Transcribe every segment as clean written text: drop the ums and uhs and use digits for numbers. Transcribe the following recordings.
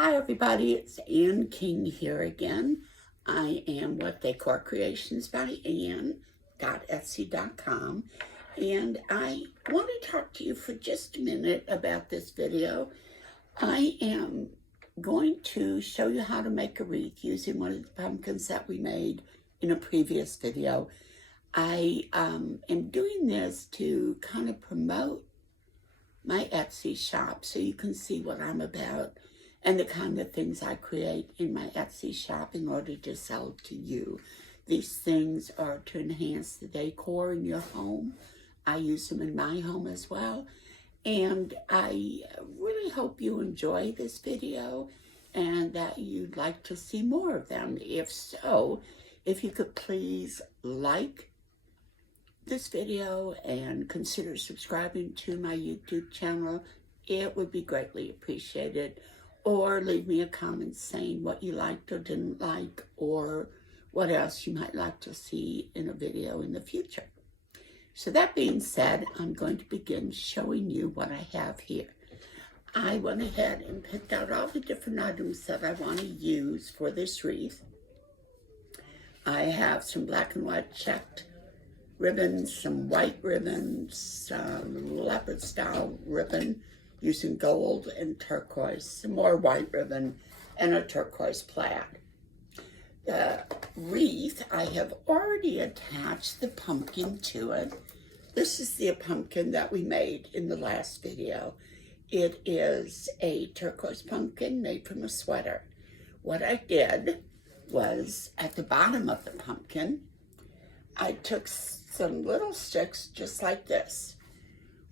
Hi everybody, it's Ann King here again. I am with Decor Creations by Ann.etsy.com, and I want to talk to you for just a minute about this video. I am going to show you how to make a wreath using one of the pumpkins that we made in a previous video. I am doing this to kind of promote my Etsy shop so you can see what I'm about and the kind of things I create in my Etsy shop in order to sell to you. These things are to enhance the decor in your home. I use them in my home as well. And I really hope you enjoy this video and that you'd like to see more of them. If so, if you could please like this video and consider subscribing to my YouTube channel, it would be greatly appreciated. Or leave me a comment saying what you liked or didn't like, or what else you might like to see in a video in the future. So that being said, I'm going to begin showing you what I have here. I went ahead and picked out all the different items that I want to use for this wreath. I have some black and white checked ribbons, some white ribbons, some leopard style ribbon, using gold and turquoise, some more white ribbon, and a turquoise plaid. The wreath, I have already attached the pumpkin to it. This is the pumpkin that we made in the last video. It is a turquoise pumpkin made from a sweater. What I did was, at the bottom of the pumpkin, I took some little sticks just like this,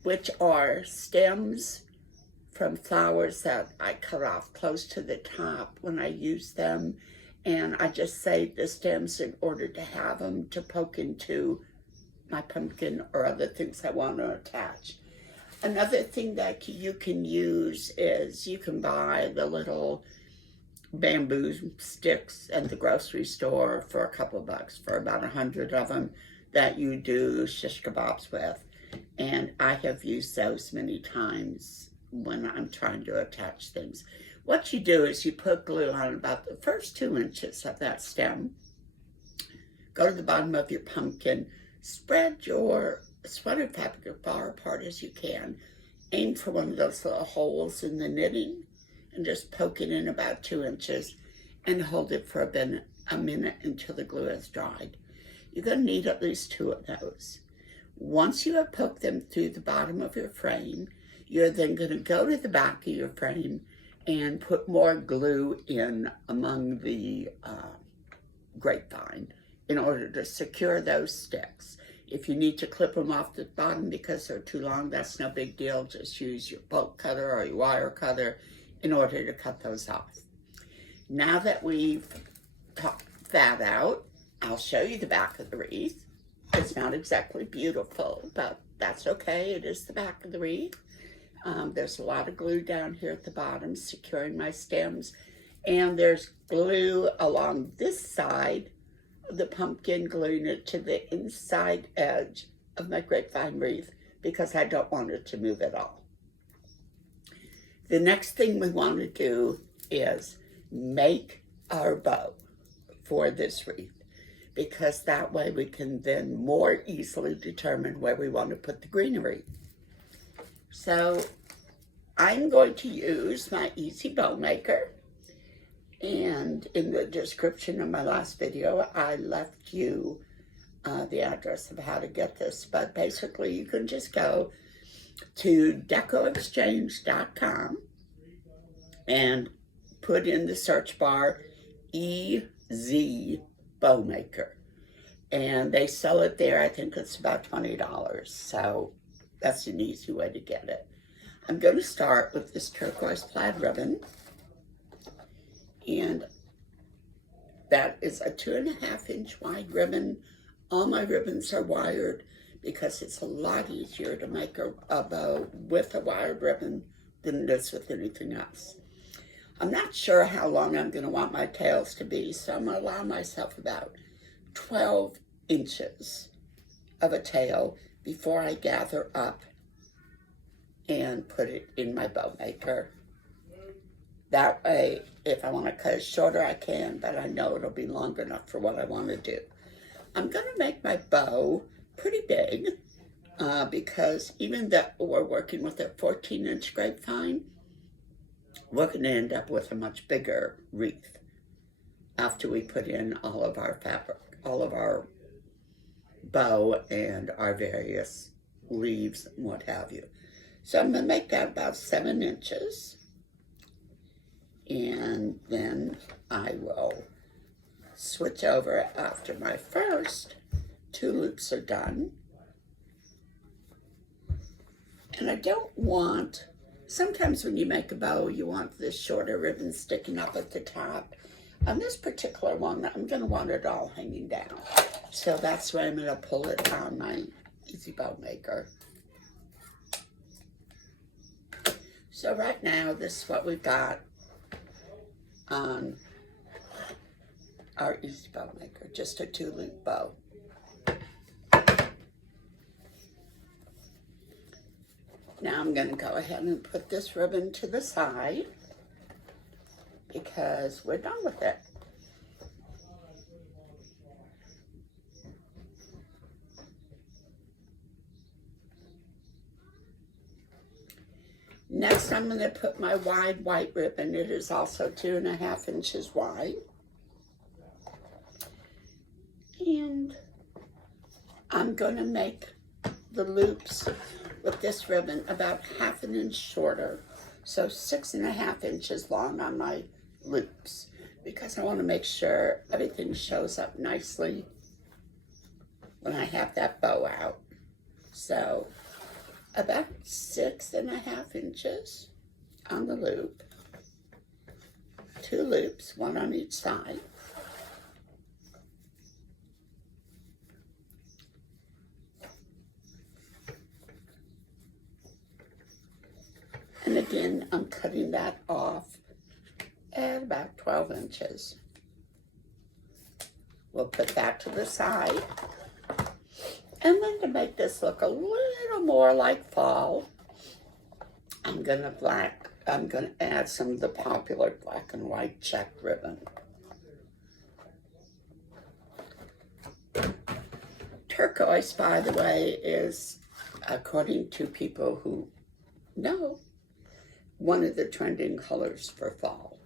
which are stems from flowers that I cut off close to the top when I use them, and I just saved the stems in order to have them to poke into my pumpkin or other things I want to attach. Another thing that you can use is you can buy the little bamboo sticks at the grocery store for a couple bucks, for about 100 of them, that you do shish kebabs with, and I have used those many times when I'm trying to attach things. What you do is you put glue on about the first 2 inches of that stem, go to the bottom of your pumpkin, spread your sweater fabric as far apart as you can, aim for one of those little holes in the knitting, and just poke it in about 2 inches and hold it for a minute until the glue is dried. You're going to need at least 2 of those. Once you have poked them through the bottom of your frame, you're then going to go to the back of your frame and put more glue in among the grapevine in order to secure those sticks. If you need to clip them off the bottom because they're too long, that's no big deal. Just use your bolt cutter or your wire cutter in order to cut those off. Now that we've cut that out, I'll show you the back of the wreath. It's not exactly beautiful, but that's okay. It is the back of the wreath. There's a lot of glue down here at the bottom securing my stems, and there's glue along this side of the pumpkin, gluing it to the inside edge of my grapevine wreath because I don't want it to move at all. The next thing we want to do is make our bow for this wreath, because that way we can then more easily determine where we want to put the greenery. So I'm going to use my Easy Bow Maker, and in the description of my last video I left you the address of how to get this, but basically you can just go to decoexchange.com and put in the search bar Easy Bow Maker, and they sell it there. I think it's about $20, so that's an easy way to get it. I'm going to start with this turquoise plaid ribbon, and that is a 2.5 inch wide ribbon. All my ribbons are wired because it's a lot easier to make a bow with a wired ribbon than it is with anything else. I'm not sure how long I'm going to want my tails to be, so I'm going to allow myself about 12 inches of a tail before I gather up and put it in my bow maker. That way, if I want to cut it shorter, I can, but I know it'll be long enough for what I want to do. I'm going to make my bow pretty big because even though we're working with a 14-inch grapevine, we're going to end up with a much bigger wreath after we put in all of our fabric, all of our bow and our various leaves and what have you. So I'm going to make that about 7 inches. And then I will switch over after my first 2 loops are done. And I don't want, sometimes when you make a bow, you want this shorter ribbon sticking up at the top. On this particular one, I'm going to want it all hanging down. So that's why I'm going to pull it on my Easy Bow Maker. So right now, this is what we've got on our Easy Bow Maker, just a 2-loop bow. Now I'm going to go ahead and put this ribbon to the side because we're done with it. Next, I'm going to put my wide white ribbon. It is also 2.5 inches wide. And I'm going to make the loops with this ribbon about 1/2 inch shorter, so 6.5 inches long on my loops, because I want to make sure everything shows up nicely when I have that bow out. So about 6.5 inches on the loop, 2 loops, 1 on each side. And again, I'm cutting that off at about 12 inches. We'll put that to the side. And then to make this look a little more like fall, I'm gonna add some of the popular black and white checked ribbon. Turquoise, by the way, is, according to people who know, one of the trending colors for fall.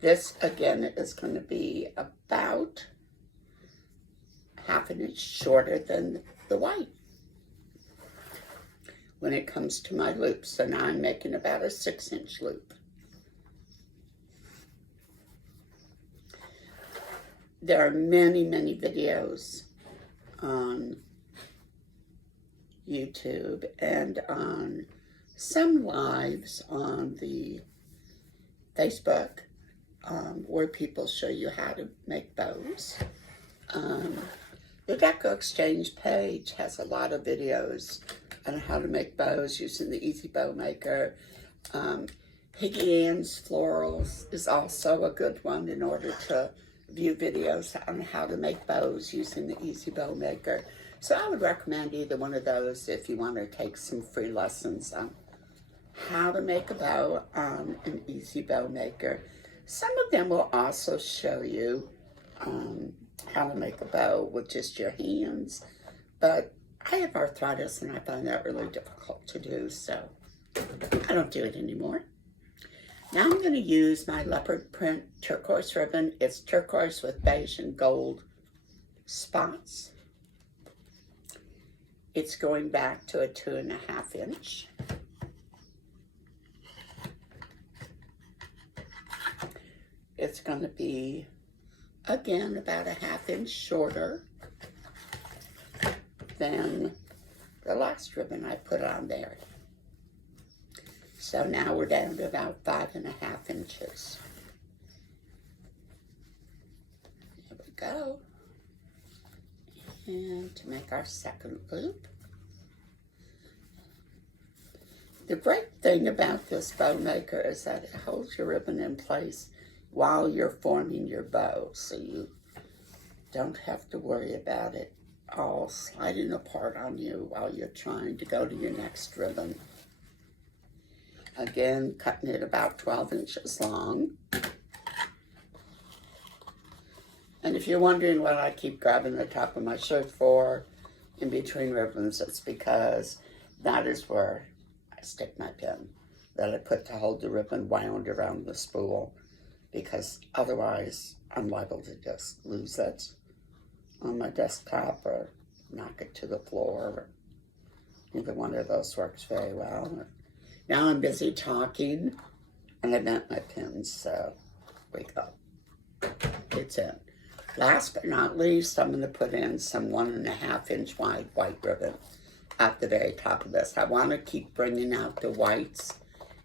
This, again, is going to be about 1/2 inch shorter than the white when it comes to my loops. So now I'm making about a 6-inch loop. There are many, many videos on YouTube and on some lives on the Facebook where people show you how to make bows. The Deco Exchange page has a lot of videos on how to make bows using the Easy Bow Maker. Piggy Ann's Florals is also a good one in order to view videos on how to make bows using the Easy Bow Maker. So I would recommend either one of those if you want to take some free lessons on how to make a bow on an Easy Bow Maker. Some of them will also show you how to make a bow with just your hands, but I have arthritis and I find that really difficult to do, so I don't do it anymore. Now I'm going to use my leopard print turquoise ribbon. It's turquoise with beige and gold spots. It's going back to a 2.5 inch. It's going to be, again, about a 1/2 inch shorter than the last ribbon I put on there. So now we're down to about 5.5 inches. There we go. And to make our second loop. The great thing about this bow maker is that it holds your ribbon in place while you're forming your bow, so you don't have to worry about it all sliding apart on you while you're trying to go to your next ribbon. Again, cutting it about 12 inches long. And if you're wondering what I keep grabbing the top of my shirt for in between ribbons, it's because that is where I stick my pin that I put to hold the ribbon wound around the spool, because otherwise I'm liable to just lose it on my desktop or knock it to the floor. Either one of those works very well. Now I'm busy talking and I bent my pins, so we go. It's in. Last but not least, I'm going to put in some 1.5 inch wide white ribbon at the very top of this. I want to keep bringing out the whites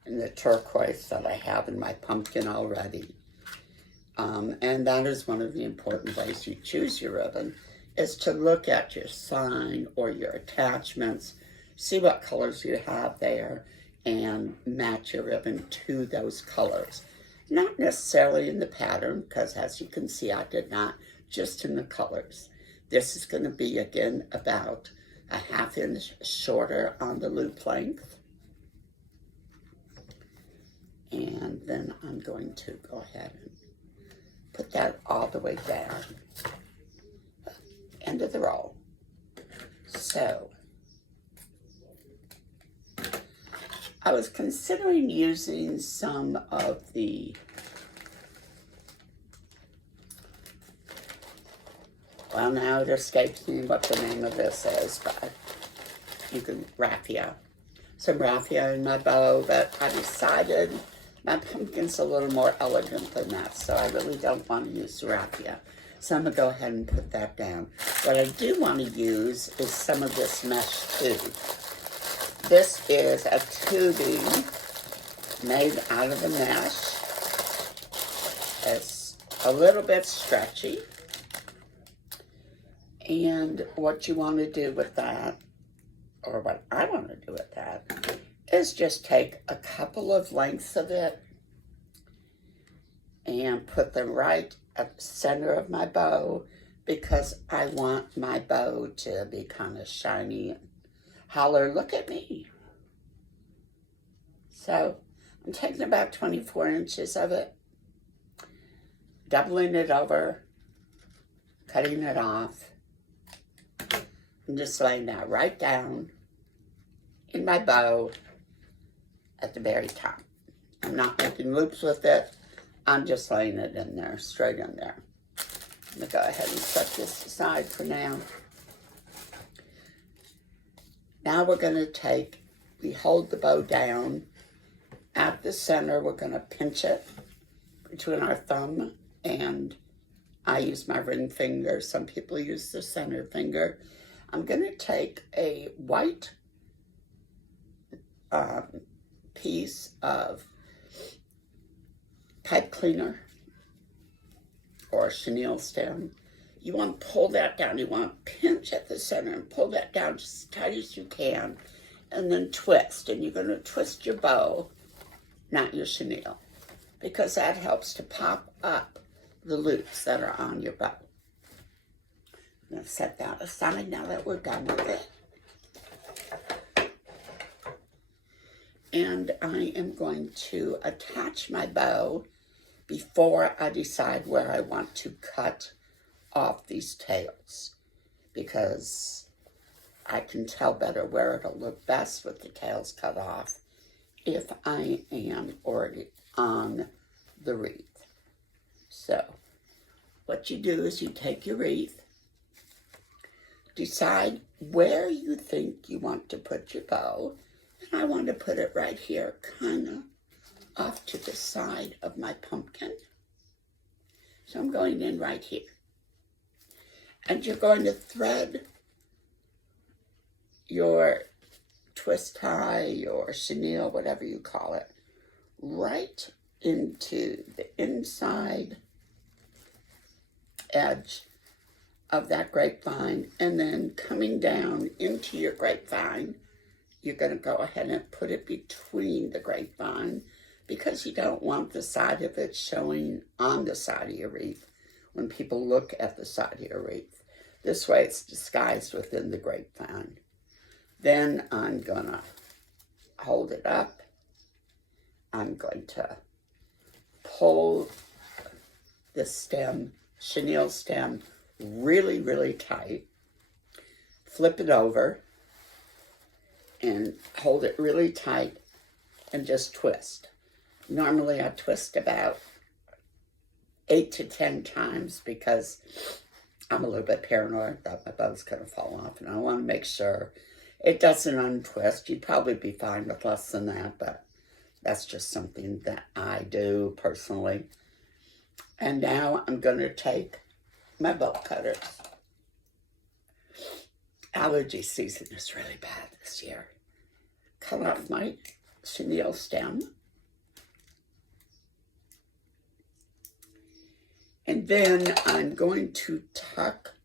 and the turquoise that I have in my pumpkin already. And that is one of the important ways you choose your ribbon, is to look at your sign or your attachments, see what colors you have there, and match your ribbon to those colors. Not necessarily in the pattern, because as you can see, I did not, just in the colors. This is going to be, again, about 1/2 inch shorter on the loop length. And then I'm going to go ahead and put that all the way down. End of the roll. So, I was considering using some of the, well, now it escapes me what the name of this is, but you can, raffia. Some raffia in my bow, but I decided my pumpkin's a little more elegant than that, so I really don't want to use the raffia. So I'm going to go ahead and put that down. What I do want to use is some of this mesh too. This is a tubing made out of the mesh. It's a little bit stretchy. And what you want to do with that, or what I want to do with that, is just take a couple of lengths of it and put them right at the center of my bow, because I want my bow to be kind of shiny and holler, look at me. So I'm taking about 24 inches of it, doubling it over, cutting it off, and just laying that right down in my bow at the very top. I'm not making loops with it. I'm just laying it in there, straight in there. I'm going to go ahead and set this aside for now. Now we're going to we hold the bow down at the center. We're going to pinch it between our thumb and, I use my ring finger. Some people use the center finger. I'm going to take a white piece of pipe cleaner or chenille stem. You want to pull that down. You want to pinch at the center and pull that down just as tight as you can, and then twist. And you're going to twist your bow, not your chenille, because that helps to pop up the loops that are on your bow. I'm going to set that aside now that we're done with it. And I am going to attach my bow before I decide where I want to cut off these tails, because I can tell better where it'll look best with the tails cut off if I am already on the wreath. So what you do is you take your wreath, decide where you think you want to put your bow, and I want to put it right here, kind of off to the side of my pumpkin. So I'm going in right here. And you're going to thread your twist tie or chenille, whatever you call it, right into the inside edge of that grapevine, and then coming down into your grapevine, you're going to go ahead and put it between the grapevine, because you don't want the side of it showing on the side of your wreath when people look at the side of your wreath. This way it's disguised within the grapevine. Then I'm gonna hold it up. I'm going to pull the stem, chenille stem, really, really tight. Flip it over and hold it really tight and just twist. Normally I twist about 8 to 10 times because I'm a little bit paranoid that my bow's going to fall off, and I want to make sure it doesn't untwist. You'd probably be fine with less than that, but that's just something that I do personally. And now I'm going to take my bolt cutters. Allergy season is really bad this year. Cut off my chenille stem. And then I'm going to tuck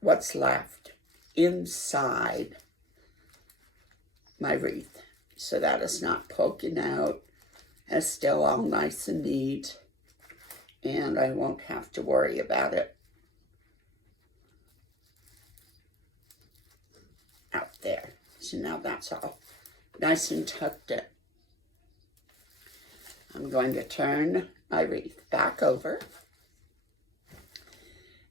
what's left inside my wreath so that it's not poking out. It's still all nice and neat, and I won't have to worry about it out there. So now that's all nice and tucked in. I'm going to turn my wreath back over.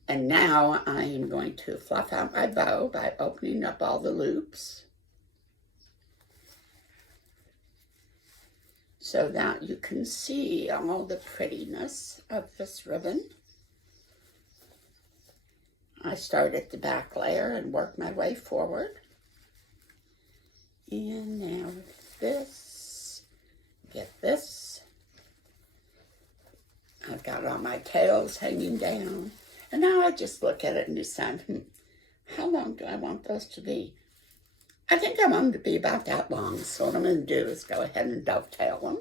And now I am going to fluff out my bow by opening up all the loops so that you can see all the prettiness of this ribbon. I start at the back layer and work my way forward. And now this, get this. I've got all my tails hanging down. And now I just look at it and decide, how long do I want those to be? I think I want them to be about that long. So what I'm going to do is go ahead and dovetail them.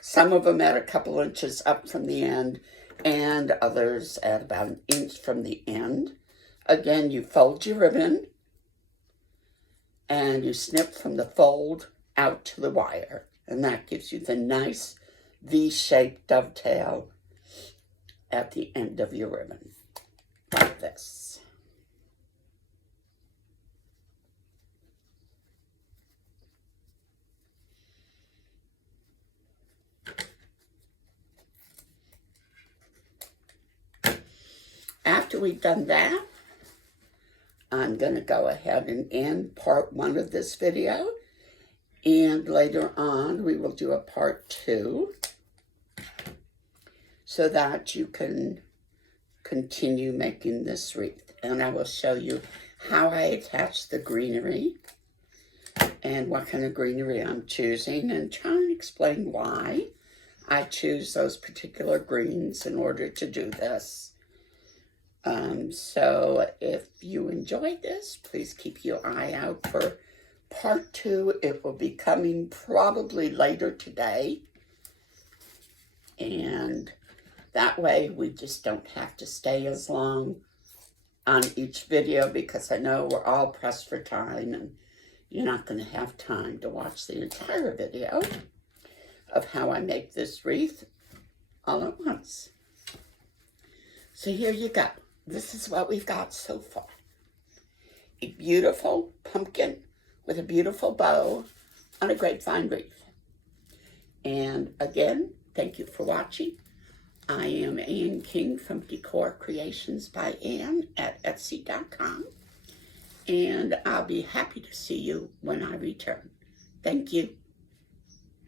Some of them at a couple inches up from the end, and others at about an inch from the end. Again, you fold your ribbon, and you snip from the fold out to the wire. And that gives you the nice V-shaped dovetail at the end of your ribbon, like this. After we've done that, I'm going to go ahead and end part 1 of this video. And later on, we will do a part 2 so that you can continue making this wreath. And I will show you how I attach the greenery and what kind of greenery I'm choosing, and try and explain why I choose those particular greens in order to do this. So if you enjoyed this, please keep your eye out for part 2. It will be coming probably later today. And that way we just don't have to stay as long on each video, because I know we're all pressed for time and you're not going to have time to watch the entire video of how I make this wreath all at once. So here you go. This is what we've got so far. A beautiful pumpkin with a beautiful bow on a grapevine wreath. And again, thank you for watching. I am Ann King from Decor Creations by Ann at Etsy.com. And I'll be happy to see you when I return. Thank you.